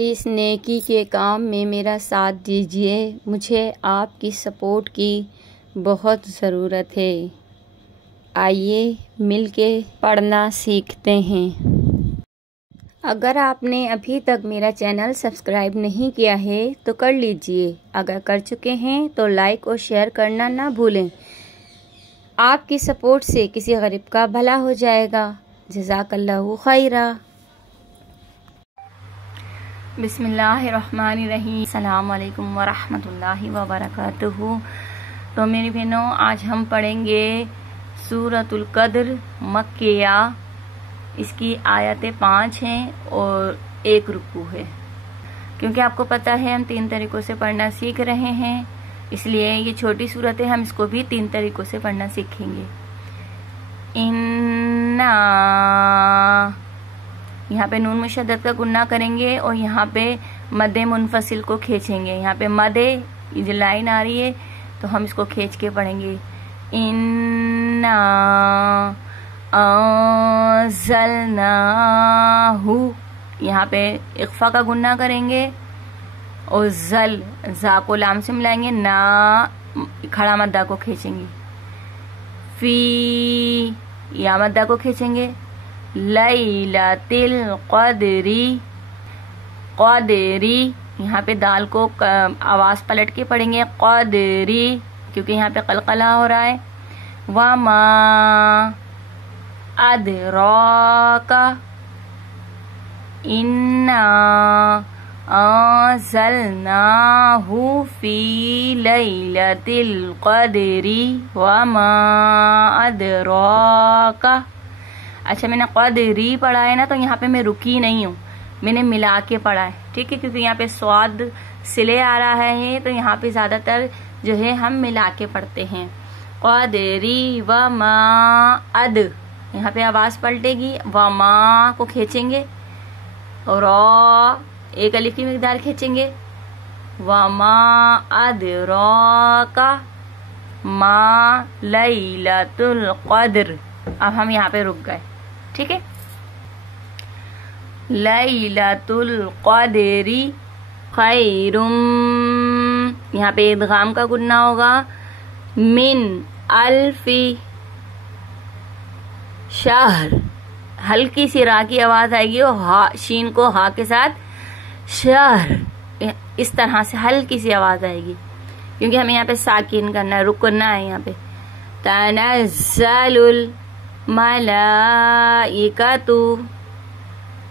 اس نیکی کے کام میں میرا ساتھ دیجیے، مجھے آپ کی سپورٹ کی بہت ضرورت ہے۔ آئیے مل کے پڑھنا سیکھتے ہیں۔ اگر آپ نے ابھی تک میرا چینل سبسکرائب نہیں کیا ہے تو کر لیجئے، اگر کر چکے ہیں تو لائک اور شیئر کرنا نہ بھولیں۔ آپ کی سپورٹ سے کسی غریب کا بھلا ہو جائے گا۔ جزاک اللہ خیرا۔ بسم اللہ الرحمن الرحیم۔ السلام علیکم ورحمۃ اللہ وبرکاتہ۔ تو میری بہنوں، آج ہم پڑھیں گے سورۃ القدر مکیہ۔ اس کی آیتیں 5 ہیں اور 1 رکوع ہے۔ کیونکہ آپ کو پتہ ہے ہم 3 طریقوں سے پڑھنا سیکھ رہے ہیں، اس لیے یہ چھوٹی سورت ہے، ہم اس کو بھی 3 طریقوں سے پڑھنا سیکھیں گے۔ اِنَّا، یہاں پہ نون مشدد کا گنہ کریں گے اور یہاں پہ مد منفصل کو کھینچیں گے۔ یہاں پہ مد، یہ جو لائن آ رہی ہے تو ہم اس کو کھینچ کے پڑھیں گے۔ اِنَّا انزلناہ، یہاں پہ اخفا کا گنہ کریں گے اور زا کو لام سے ملائیں گے، نا کھڑا مدہ کو کھینچیں گے، فی یا مدہ کو کھینچیں گے، لیلۃ القدری، قدری یہاں پہ دال کو آواز پلٹ کے پڑھیں گے، قدری کیونکہ یہاں پہ قلقلہ ہو رہا ہے، وما ادراک انا انزلناہ فی لیلۃ القدر وما ادراک۔ اچھا، میں نے قدری پڑھا ہے نا، تو یہاں پہ میں رکی نہیں ہوں، میں نے ملا کے پڑھا ہے، ٹھیک ہے، کیونکہ یہاں پہ سواد سلے آ رہا ہے تو یہاں پہ زیادہ تر جو ہے ہم ملا کے پڑھتے ہیں۔ قدری وما اد، یہاں پہ آواز پلٹے گی، وما کو کھینچیں گے اور ایک الف کی مقدار کھینچیں گے، وما ادراک ما لیلۃ القدر۔ اب ہم یہاں پہ رک گئے، ٹھیک ہے۔ لیلۃ القدر خیر، یہاں پہ ادغام کا گنہ ہوگا، من الف شہر، ہلکی سی را کی آواز آئے گی اور شین کو ہا کے ساتھ شہر، اس طرح سے ہلکی سی آواز آئے گی، کیونکہ ہمیں یہاں پہ ساکن کرنا ہے، رکنا ہے یہاں پہ۔ تنزل الملائکۃ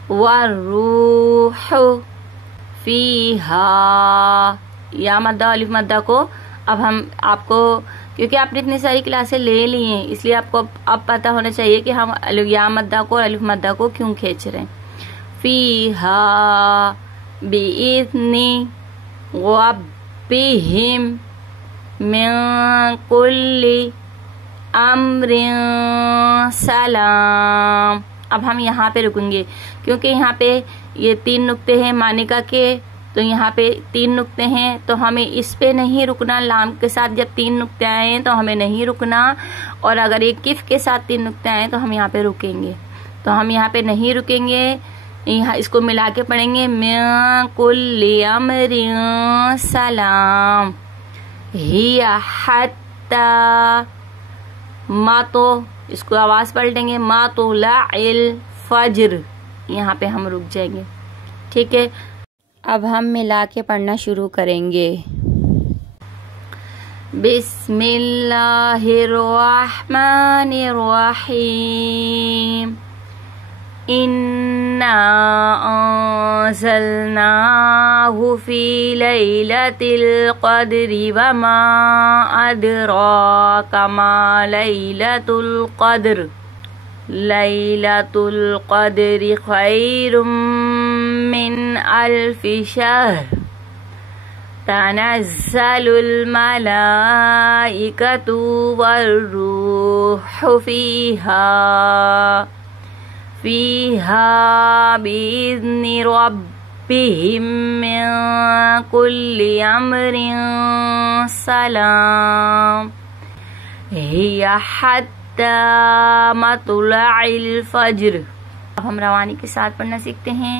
والروح فیہا، یا مدہ الف مدہ کو اب ہم آپ کو، کیونکہ آپ نے اتنی ساری کلاسیں لے لی ہیں اس لیے آپ کو اب پتہ ہونا چاہیے کہ ہم یا مدہ کو اور الف مدہ کو کیوں کھینچ رہے ہیں۔ فیہا بِإِذْنِ رَبِّهِمْ مِنْ كُلِّ امر سلام۔ اب ہم یہاں پہ رکیں گے کیونکہ یہاں پہ یہ 3 نقطے ہیں مانکہ کے، تو یہاں پہ 3 نقطے ہیں تو ہمیں اس پہ نہیں رکنا، لام کے ساتھ جب 3 نقطے آئے ہیں تو ہمیں نہیں رکنا، اور اگر ایک کف کے ساتھ 3 نقطے آئے تو ہم یہاں پہ رکیں گے، تو ہم یہاں پہ نہیں رکیں گے، یہاں اس کو ملا کے پڑھیں گے، من کل امر سلام، ہی حتی، ما تو اس کو آواز پلٹیں گے، ما طلع الفجر، یہاں پہ ہم رک جائیں گے، ٹھیک ہے۔ اب ہم ملا کے پڑھنا شروع کریں گے۔ بسم اللہ الرحمن الرحیم، انا انزلناہ فی لیلۃ القدر وما ادراک ما لیلۃ القدر، لیلۃ القدر خیر من الف شہر، تنزل الملائکۃ والروح فیہا بِإِذْنِ رَبِّهِمْ مِنْ كُلِّ أَمْرٍ سَلَامٌ هِيَ حَتَّى مَطْلَعِ الْفَجْرِ۔ اب ہم روانی کے ساتھ پڑھنا سیکھتے ہیں۔